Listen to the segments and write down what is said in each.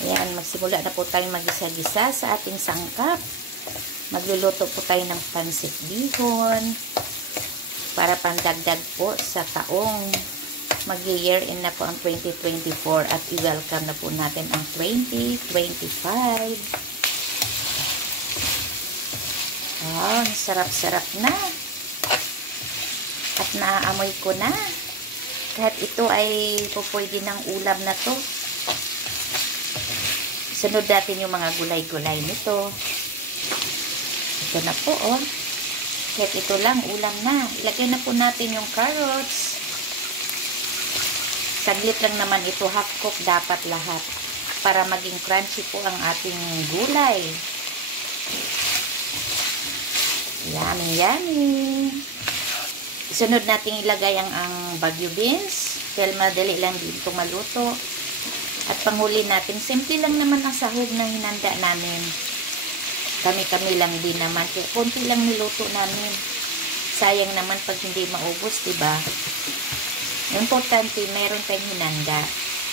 Ayan, magsimula na po tayo mag-gisa-gisa sa ating sangkap. Magluluto po tayo ng pansit bihon para pandagdag po sa taong mag-year in na po ang 2024 at i-welcome na po natin ang 2025. Wow, sarap-sarap na. At naaamoy ko na. Kahit ito ay pwede ng ulam na to. Sunod natin yung mga gulay-gulay nito. Ito na po, oh. Kahit ito lang, ulam na. Ilagay na po natin yung carrots. Saglit lang naman ito, half cook dapat lahat. Para maging crunchy po ang ating gulay. Yummy, yummy. Sunod natin ilagay ang bagyo beans. Dahil madali lang dito maluto. At panghuli natin, simple lang naman ang sahog na hinanda namin. Kami-kami lang din naman. Kunti lang niluto namin. Sayang naman pag hindi maubos, diba? Importante, meron tayong hinanda.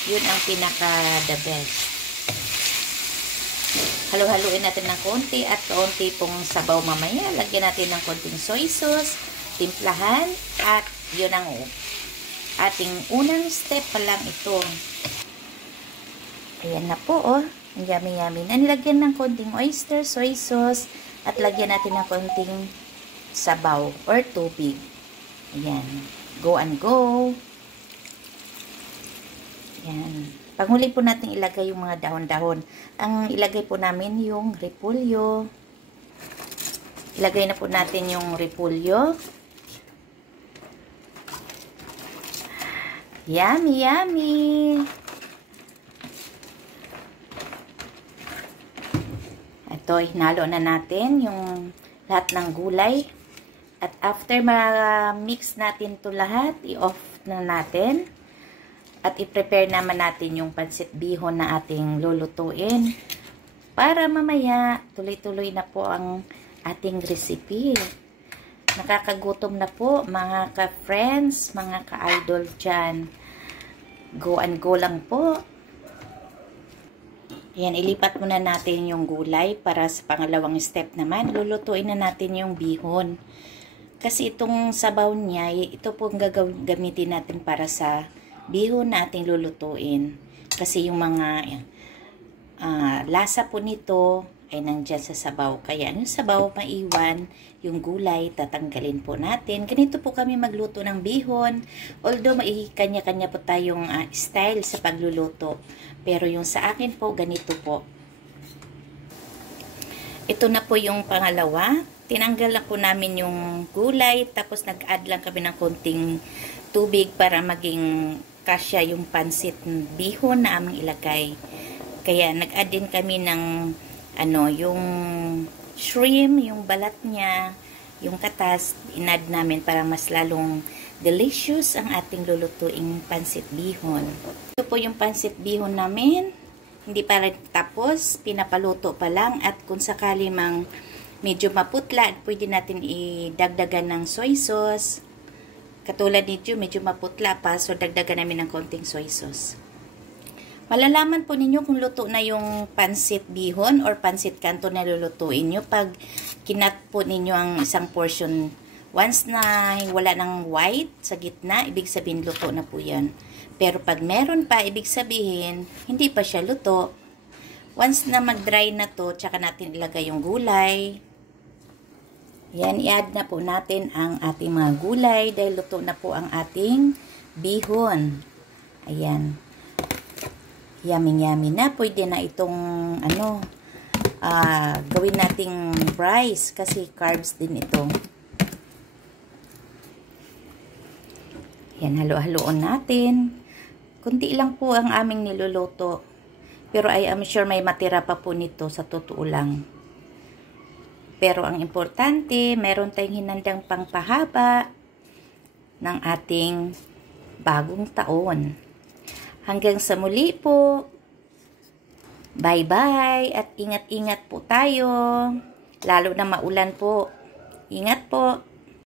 Yun ang pinaka-the best. Halo-haluin natin ng konti at konti pong sabaw mamaya. Lagyan natin ng konting soy sauce, timplahan, at yun ang ating unang step pa lang ito. Ayan na po, oh. Ang yummy-yummy na. Nilagyan ng konting oyster, soy sauce, at lagyan natin ng konting sabaw or tubig. Ayan. Go and go. Ayan. Panghuli po natin ilagay yung mga dahon-dahon. Ang ilagay po namin yung repolyo. Ilagay na po natin yung repolyo. Yummy, yummy. Ito, hinalo na natin yung lahat ng gulay. At after ma-mix natin to lahat, i-off na natin. At i-prepare naman natin yung pansit bihon na ating lulutuin. Para mamaya, tuloy-tuloy na po ang ating recipe. Nakakagutom na po, mga ka-friends, mga ka-idol dyan. Go and go lang po. Ayan, ilipat muna natin yung gulay para sa pangalawang step naman. Lulutuin na natin yung bihon. Kasi itong sabaw niya, ito po ang gagamitin natin para sa bihon na ating lulutuin. Kasi yung mga lasa po nito ay nandyan sa sabaw. Kaya yung sabaw maiwan, yung gulay tatanggalin po natin. Ganito po kami magluto ng bihon. Although may kanya-kanya po tayong style sa pagluluto. Pero yung sa akin po, ganito po. Ito na po yung pangalawa. Tinanggal na po namin yung gulay. Tapos nag-add lang kami ng konting tubig para maging kasya yung pansit bihon na aming ilagay. Kaya nag-add din kami ng yung shrimp, yung balat niya, yung katas, in-add namin para mas lalong delicious ang ating lulutuing pansit bihon. Ito po yung pansit bihon namin. Hindi pa rin tapos, pinapaluto pa lang. At kung sakali mang medyo maputla, pwede natin idagdagan ng soy sauce. Katulad nito, medyo maputla pa, so dagdagan namin ng konting soy sauce. Malalaman po ninyo kung luto na yung pansit bihon or pansit kanto na lulutuin nyo pag kinat po ninyo ang isang portion. Once na wala ng white sa gitna, ibig sabihin luto na po yan. Pero pag meron pa, ibig sabihin hindi pa siya luto. Once na mag-dry na to, tsaka natin ilagay yung gulay. Yan, i-add na po natin ang ating mga gulay dahil luto na po ang ating bihon. Ayan. Yummy-yummy na. Pwede na itong gawin nating rice kasi carbs din ito. Yan, halo-haloon natin. Kunti lang po ang aming niluluto. Pero I am sure may matira pa po nito sa totoo lang. Pero ang importante, meron tayong hinandang pangpahaba ng ating bagong taon. Hanggang sa muli po. Bye-bye at ingat-ingat po tayo. Lalo na maulan po. Ingat po.